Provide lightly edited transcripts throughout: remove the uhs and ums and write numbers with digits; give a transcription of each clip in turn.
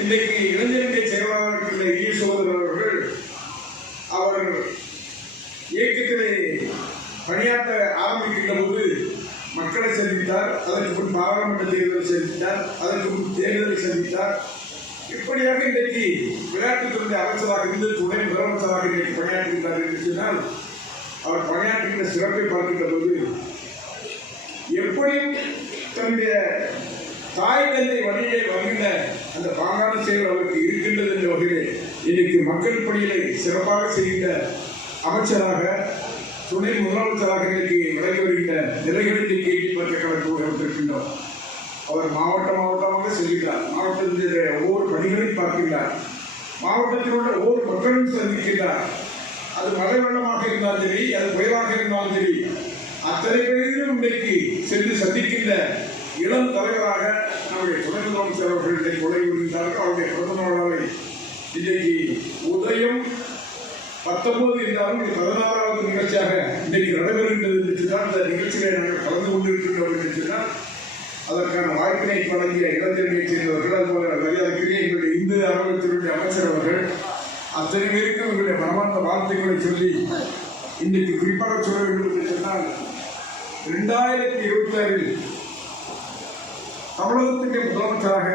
இன்றைக்கு இளைஞரணி செயலாளர் ஈ சோதரர் அவர்கள் அவர் இயக்கத்திலே பணியாற்ற ஆரம்பிக்கின்ற போது மக்களை சந்தித்தார், அதற்கு முன் பாராளுமன்ற தேர்தலை சந்தித்தார், அதற்கு முன் தேர்தலை சந்தித்தார். இப்படியாக இன்றைக்கு விளையாட்டுத்துறை அமைச்சராக இருந்து துணை முதலமைச்சராக இன்றைக்கு பணியாற்றுகிறார் என்று சொன்னால் அவர் பணியாற்றுகின்ற சிறப்பை பார்க்கின்ற போது எப்படியும் தன்னுடைய தாய் தந்தை வழியை வருகின்ற அந்த பாங்கான செயல் அவருக்கு இருக்கின்றது என்ற வகையிலே இன்றைக்கு மக்கள் பணிகளை சிறப்பாக செய்கின்ற அமைச்சராக துணை முதலமைச்சராக இன்றைக்கு விலகி வருகின்ற நிலைகளை எட்டி பார்க்க கலந்துகின்றோம். அவர் மாவட்டமாக செல்கிறார், மாவட்டத்தினுடைய ஒவ்வொரு பணிகளையும் பார்க்கின்றார், மாவட்டத்தில் உள்ள ஒவ்வொரு மக்களையும் சந்திக்கின்றார். அது மழை வெள்ளமாக இருந்தாலும் சரி, அது புயலாக இருந்தாலும் சரி, அத்தனை பேரிலும் இன்றைக்கு சென்று சந்திக்கின்ற இளம் தலைவராக நம்முடைய துணை முதலமைச்சர் அவர்கள் இன்றைக்கு உலகி வருகின்றார்கள். அவருடைய பிறந்த நாளை இன்றைக்கு உதயம் 19 என்றாலும் 16வது நிகழ்ச்சியாக இன்றைக்கு நடைபெறுகின்றது என்று சொன்னால் இந்த நிகழ்ச்சியை நாங்கள் கலந்து கொண்டிருக்கின்றோம் என்று சொன்னால் அதற்கான வாய்ப்பினை வழங்கிய இளைஞர்களை சேர்ந்தவர்கள், அதுபோல மரியாதைக்குரிய எங்களுடைய இந்து அறநிலையத்துறை அமைச்சர் அவர்கள் அத்தனை பேருக்கு எங்களுடைய மனமார்ந்த வாழ்த்துக்களை சொல்லி இன்றைக்கு குறிப்பாக சொல்ல வேண்டும் என்று சொன்னால் 2026 தமிழகத்தினுடைய முதலமைச்சராக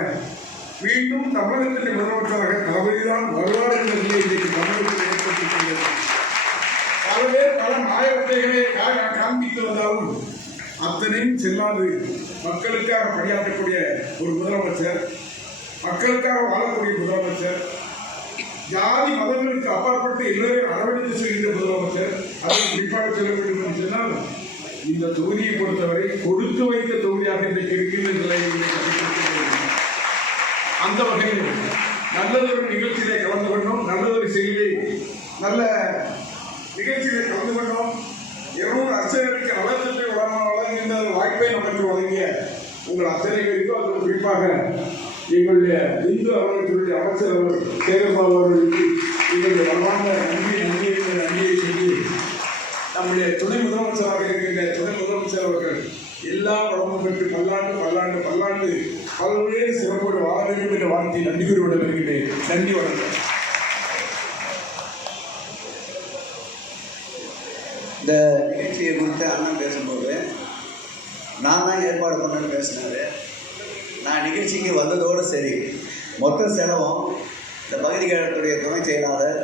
மீண்டும் தமிழகத்தினுடைய முதலமைச்சராக தளபதிதான் வருவார் என்ற நிலை இன்றைக்கு தமிழகத்தில் ஏற்பட்டிருக்கின்றது. பல பேர் பல மாயவத்தைகளை காண்பித்து வந்தாலும் அத்தனையும் செல்லாது மக்களுக்காக பணியாற்றக்கூடிய ஒரு முதலமைச்சர், மக்களுக்காக வாழக்கூடிய முதலமைச்சர், ஜாதி மதங்களுக்கு அப்பாற்பட்டு எல்லோரையும் அரவணைத்து செல்கின்ற முதலமைச்சர். அதை குறிப்பாக சொல்ல வேண்டும் என்று சொன்னால் இந்த தொகுதியை பொறுத்தவரை கொடுத்து வைத்த தொகுதியாக இன்றைக்கு இருக்கின்ற நிலையில் அந்த வகையில் நல்லதொரு நிகழ்ச்சியிலே கலந்து கொண்டோம், நல்லதொரு செய்தி நல்ல நிகழ்ச்சியிலே கலந்து கொண்டோம். 200 அரசியலுக்கு நலத்திற்கு வழங்குகின்ற வாய்ப்பை நமக்கு வழங்கிய உங்கள் அத்தனை பேருக்கும் அது குறிப்பாக எங்களுடைய இந்து அறநிலையத்துறை அமைச்சர் அவர் சேகர்பாபு அவர்களுக்கு எங்களுடைய வரலாற்ற நன்றியை சொல்லி நம்முடைய துணை முதலமைச்சராக இருக்கின்ற துணை முதலமைச்சர் அவர்கள் எல்லா வளமும் பெற்று பல்லாண்டு பல்வேறு சிறப்போடு வாழ வேண்டும் என்ற வார்த்தையை நன்றி கூறி விட வருகின்றேன். நன்றி, வணக்கம். இந்த நிகழ்ச்சியை குறித்து அண்ணன் பேசும்போது நான் தான் ஏற்பாடு பண்ணணும்னு பேசினாரு. நான் நிகழ்ச்சிக்கு வந்ததோடு சரி, மொத்த செலவும் இந்த பகுதி கழகத்துடைய துணை செயலாளர்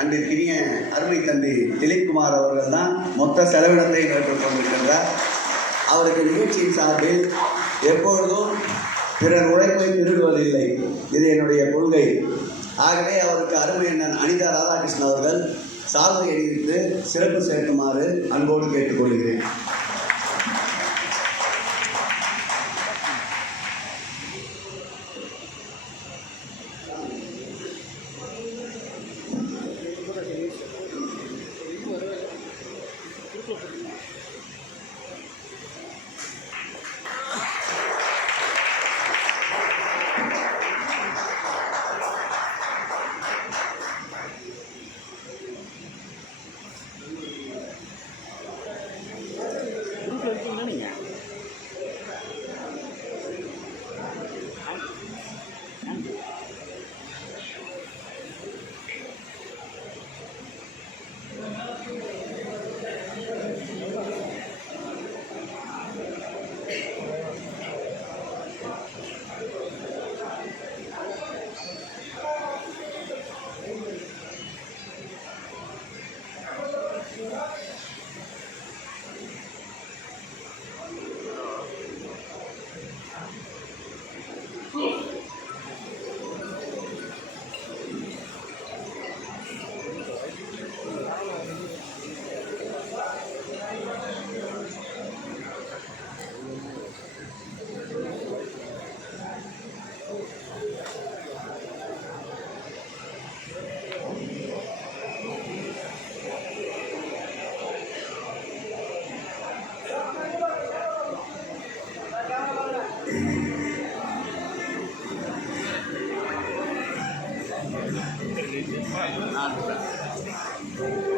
அன்றைக்கினிய அருமை தம்பி திலீப்குமார் அவர்கள் தான் மொத்த செலவினத்தை ஏற்றுக்கொண்டிருக்கின்றார். அவருக்கு நிகழ்ச்சியின் சார்பில் எப்பொழுதும் பிறர் உழைப்பை திருடுவதில்லை, இது என்னுடைய கொள்கை. ஆகவே அவருக்கு அருமை அண்ணன் அனிதா ராதாகிருஷ்ணன் அவர்கள் சால்வை அணிவித்து சிறப்பு சேர்க்குமாறு அன்போடு கேட்டுக்கொள்கிறேன். நான்